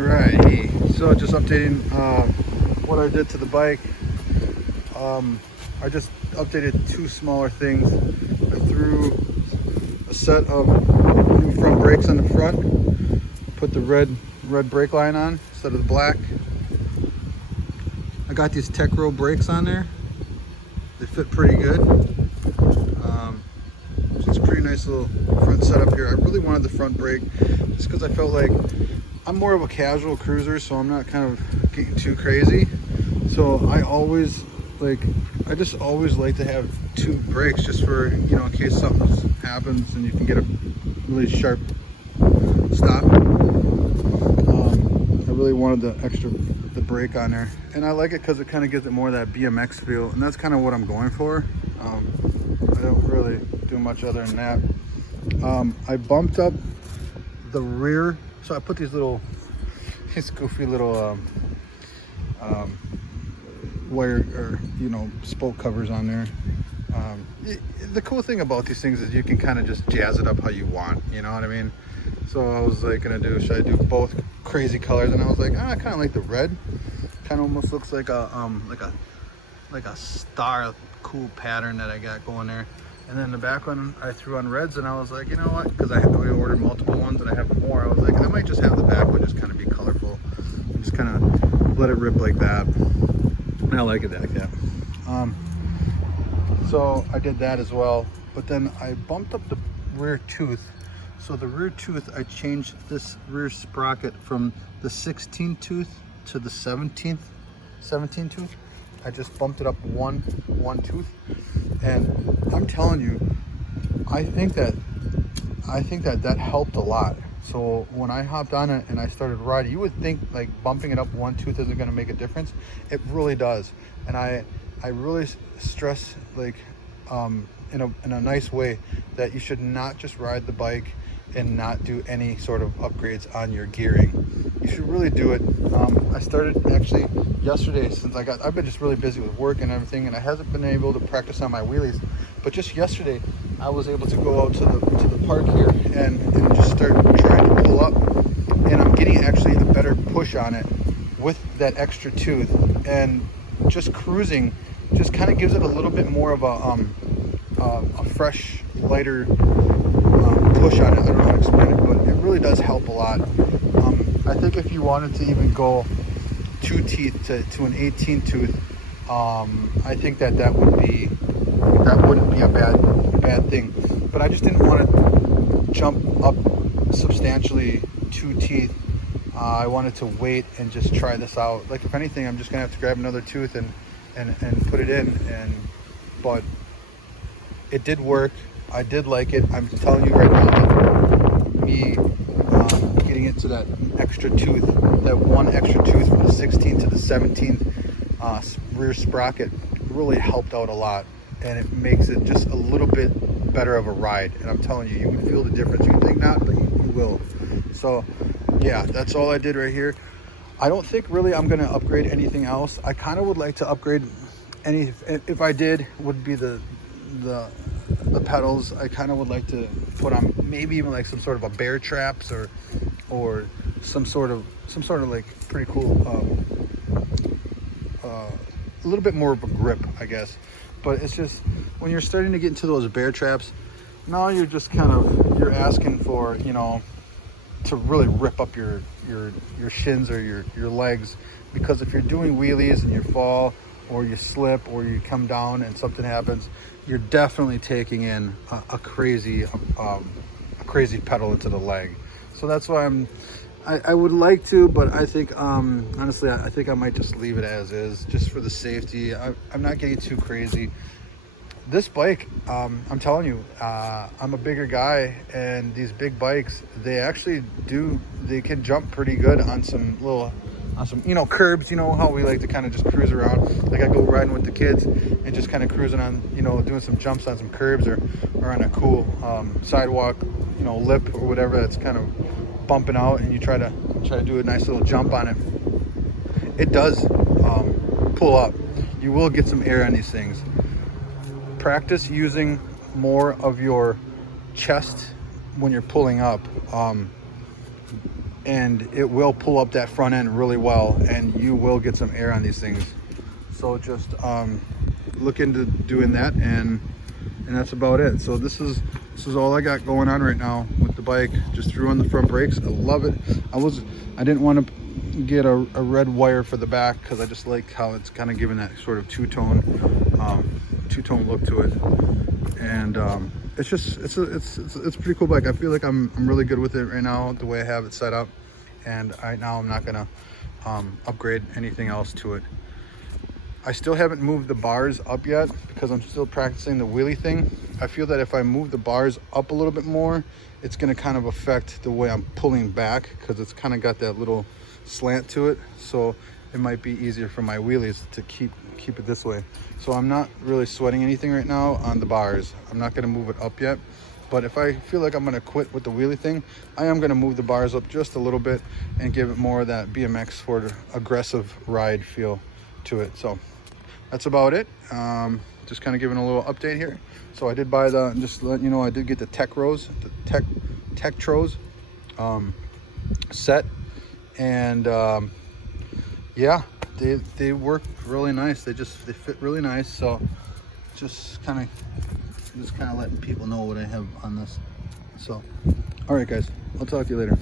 Alright, hey, so just updating what I did to the bike. I just updated two smaller things. I threw a set of new front brakes on the front, put the red brake line on instead of the black. I got these Tecro brakes on there. They fit pretty good. So it's a pretty nice little front setup here. I really wanted the front brake just because I felt like I'm more of a casual cruiser, so I'm not kind of getting too crazy. So I just always like to have two brakes just for, in case something happens and you can get a really sharp stop. I really wanted the brake on there, and I like it because it kind of gives it more of that BMX feel, and that's kind of what I'm going for. I don't really do much other than that. I bumped up the rear, so I put these goofy little wire or spoke covers on there. The cool thing about these things is you can kind of just jazz it up how you want, you know what I mean? So I was like should I do both crazy colors? And I was like, I kind of like the red. Kind of almost looks like a star, cool pattern that I got going there. And then the back one I threw on reds, and I was like, you know what? Because we ordered multiple ones and I have more. I was like, I might just have the back one just kind of be colorful and just kind of let it rip like that. And I like it like that. So I did that as well. But then I bumped up the rear tooth. So the rear tooth, I changed this rear sprocket from the 16th tooth to the 17th tooth. I just bumped it up one tooth, and I'm telling you, I think that helped a lot. So when I hopped on it and I started riding, you would think like bumping it up one tooth isn't going to make a difference. It really does. And I really stress, like, in a nice way, that you should not just ride the bike and not do any sort of upgrades on your gearing. You should really do it. I started actually yesterday, since I've been just really busy with work and everything, and I haven't been able to practice on my wheelies. But just yesterday, I was able to go out to the park here and just start trying to pull up, and I'm getting actually a better push on it with that extra tooth, and just cruising just kind of gives it a little bit more of a fresh, lighter push on it. I don't know how to explain it, but it really does help a lot. I think if you wanted to even go two teeth to an 18 tooth, I think that wouldn't be a bad thing. But I just didn't want to jump up substantially two teeth. I wanted to wait and just try this out. Like, if anything, I'm just gonna have to grab another tooth and put it in. But it did work. I did like it. I'm telling you right now that me getting into that extra tooth, that one extra tooth from the 16th to the 17th rear sprocket, really helped out a lot, and it makes it just a little bit better of a ride. And I'm telling you, you can feel the difference. You think not, but you will. So yeah, that's all I did right here. I don't think really I'm gonna upgrade anything else. I kind of would like to upgrade if I did, would be the pedals. I kind of would like to put on maybe even like some sort of a bear traps or some sort of like pretty cool a little bit more of a grip, I guess. But it's just when you're starting to get into those bear traps, now you're just you're asking for, to really rip up your shins or your legs, because if you're doing wheelies and you fall or you slip or you come down and something happens, you're definitely taking in a crazy pedal into the leg. So that's why I would like to, but I think honestly I think I might just leave it as is, just for the safety. I'm not getting too crazy. This bike, I'm telling you, I'm a bigger guy, and these big bikes, they can jump pretty good on some curbs. You know how we like to kind of just cruise around. Like, I go riding with the kids and just kind of cruising on, doing some jumps on some curbs or on a cool sidewalk, lip or whatever that's kind of bumping out, and you try to do a nice little jump on it. It does pull up. You will get some air on these things. Practice using more of your chest when you're pulling up. and it will pull up that front end really well, and you will get some air on these things. So just look into doing that, and that's about it. So this is all I got going on right now with the bike. Just threw on the front brakes. I love it. I didn't want to get a red wire for the back because I just like how it's kind of giving that sort of two-tone look to it. And it's pretty cool bike. I feel like I'm really good with it right now, the way I have it set up. And right now I'm not gonna upgrade anything else to it. I still haven't moved the bars up yet because I'm still practicing the wheelie thing. I feel that if I move the bars up a little bit more, it's gonna kind of affect the way I'm pulling back, because it's kind of got that little slant to it. So it might be easier for my wheelies to keep it this way. So I'm not really sweating anything right now on the bars. I'm not gonna move it up yet. But if I feel like I'm gonna quit with the wheelie thing, I am gonna move the bars up just a little bit and give it more of that BMX Ford aggressive ride feel to it. So that's about it. Just kind of giving a little update here. So I did buy just letting you know, I did get the Tektros set, and yeah, they work really nice. They fit really nice. So just kind of letting people know what I have on this. So all right guys, I'll talk to you later.